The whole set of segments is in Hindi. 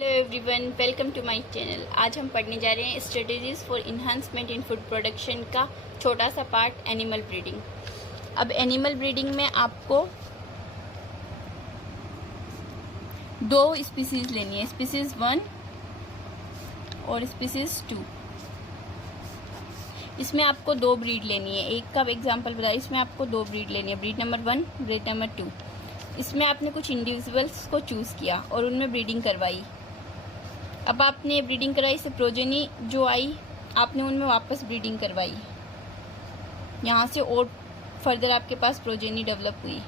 Hello everyone, welcome to my channel. आज हम पढ़ने जा रहे हैं strategies for enhancement in food production का छोटा सा पार्ट, एनिमल ब्रीडिंग। अब एनिमल ब्रीडिंग में आपको दो स्पीसीज लेनी है, स्पीसीज 1 और स्पीसीज 2। इसमें आपको दो ब्रीड लेनी है। एक का एग्जांपल बताया, इसमें आपको दो ब्रीड लेनी है, ब्रीड नंबर 1, ब्रीड नंबर 2। इसमें आपने कुछ इंडिविजुअल्स को चूज किया और उनमें ब्रीडिंग करवाई। अब आपने ब्रीडिंग कराई, से प्रोजेनी जो आई आपने उनमें वापस ब्रीडिंग करवाई। यहाँ से और फर्दर आपके पास प्रोजेनी डेवलप हुई।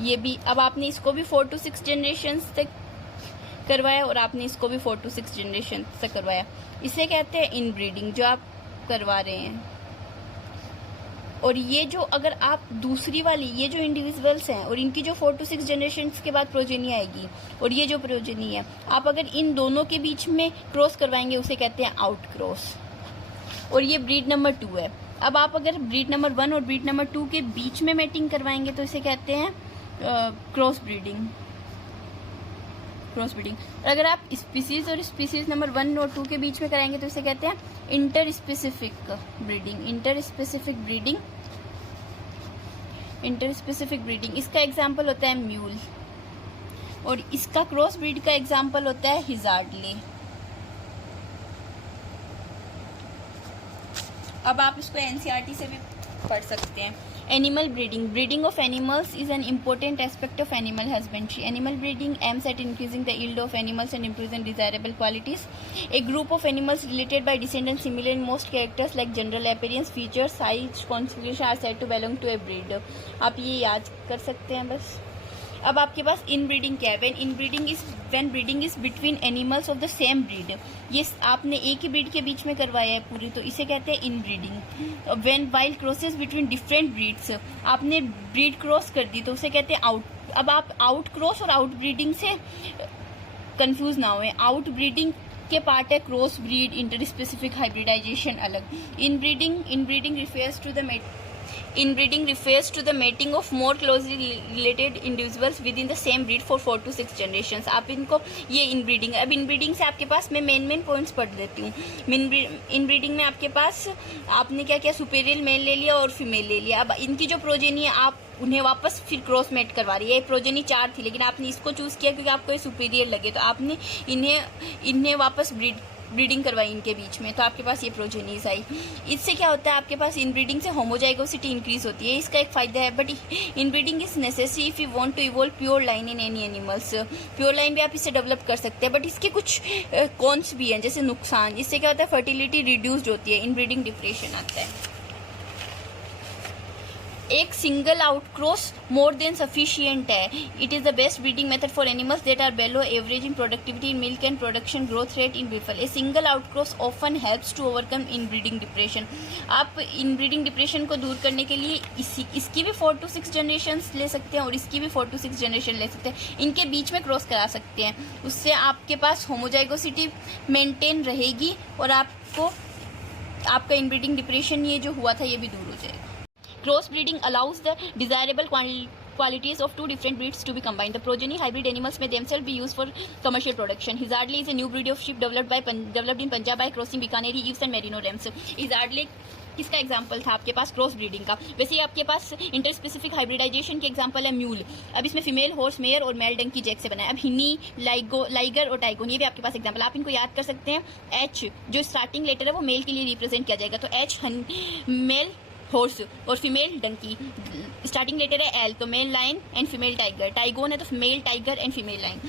ये भी अब आपने इसको भी 4 to 6 जनरेशन्स तक करवाया और आपने इसको भी 4 to 6 जनरेशन तक करवाया। इसे कहते हैं इन ब्रीडिंग, जो आप करवा रहे हैं। और ये जो अगर आप दूसरी वाली, ये जो इंडिविजुअल्स हैं और इनकी जो 4 to 6 जनरेशन्स के बाद प्रोजेनी आएगी और ये जो प्रोजेनी है, आप अगर इन दोनों के बीच में क्रॉस करवाएंगे उसे कहते हैं आउट क्रॉस। और ये ब्रीड नंबर 2 है। अब आप अगर ब्रीड नंबर 1 और ब्रीड नंबर 2 के बीच में मैटिंग करवाएंगे तो इसे कहते हैं क्रॉस ब्रीडिंग। Cross breeding. और अगर आप स्पीसीज और स्पीसीज नंबर 1 और 2 के बीच में कराएंगे तो इसे कहते हैं inter specific breeding. Inter specific breeding, inter specific breeding. इसका एग्जाम्पल होता है म्यूल और इसका क्रॉस ब्रीड का एग्जाम्पल होता है हिजार्डली। अब आप इसको एनसीईआरटी से भी पढ़ सकते हैं। Animal breeding, breeding of animals is an important aspect of animal husbandry. Animal breeding aims at increasing the yield of animals and improving desirable qualities. A group of animals related by descent similar in most characters like general appearance, features, size, constitution are said to belong to a breed. आप ये याद कर सकते हैं बस। अब आपके पास इन ब्रीडिंग क्या है? When breeding is between animals of the same breed. ये आपने एक ही ब्रीड के बीच में करवाया है पूरी, तो इसे कहते हैं inbreeding. When wild crosses between different breeds, आपने ब्रीड क्रॉस कर दी तो उसे कहते हैं आउट। अब आप आउट क्रॉस और आउट ब्रीडिंग से कंफ्यूज ना हुए। आउट ब्रीडिंग के पार्ट है cross breed, interspecific hybridization अलग। Inbreeding refers to the mating of more closely related individuals within the same breed for 4 to 6 generations. आप इनको ये इनब्रीडिंग। अब इनब्रीडिंग से आपके पास मैं मेन पॉइंट्स पढ़ देती हूँ। इनब्रीडिंग में आपके पास आपने क्या किया, सुपीरियर मेल ले लिया और फीमेल ले लिया। अब इनकी जो प्रोजेनी है आप उन्हें वापस फिर क्रॉस मेट करवा रही है। प्रोजेनी 4 थी लेकिन आपने इसको चूज किया क्योंकि आपको ये सुपीरियर लगे, तो आपने इन्हें वापस ब्रीडिंग करवाई इनके बीच में, तो आपके पास ये प्रोजेनीज आई। इससे क्या होता है, आपके पास इनब्रीडिंग से होमोजाइगोसिटी इंक्रीज होती है। इसका एक फायदा है, but inbreeding is necessary if you want to evolve pure line in any animals. Pure line भी आप इससे डेवलप कर सकते हैं, बट इसके कुछ कॉन्स भी हैं, जैसे नुकसान। इससे क्या होता है, फर्टिलिटी रिड्यूस्ड होती है, इनब्रीडिंग डिप्रेशन आता है। एक single outcross more than sufficient है। It is the best breeding method for animals that are below average in productivity in milk and production growth rate in buffalo. A single outcross often helps to overcome inbreeding depression. आप इन ब्रीडिंग डिप्रेशन को दूर करने के लिए इसकी भी 4 to 6 जनरेशन ले सकते हैं और इसकी भी 4 to 6 जनरेशन ले सकते हैं। इनके बीच में क्रॉस करा सकते हैं, उससे आपके पास होमोजाइगोसिटी मेंटेन रहेगी और आपका इनब्रीडिंग डिप्रेशन ये जो हुआ था ये भी दूर हो जाएगा। Crossbreeding allows the desirable qualities of two different breeds to be combined. The progeny hybrid animals may themselves be used for commercial production. Hizardly is a new breed of sheep developed in Punjab by crossing Bikaneri Eves and Merino Rams. Hizardly किसका एग्जाम्पल था आपके पास? क्रॉस ब्रीडिंग का। वैसे आपके पास इंटर स्पेसिफिक हाइब्रिडाइजेशन के एग्जाम्पल है म्यूल। अब इसमें फीमेल हॉर्स मेयर और मेल डंकी जैक से बना है। अब हिनी, लाइगर और टाइगोन, ये भी आपके पास एग्जाम्पल। आप इनको याद कर सकते हैं। एच जो स्टार्टिंग लेटर है वो मेल के लिए रिप्रेजेंट किया जाएगा, तो एच मेल हॉर्स और फीमेल डंकी। स्टार्टिंग लेटर है एल, तो male lion and female tiger. Tigon है तो male tiger and female line.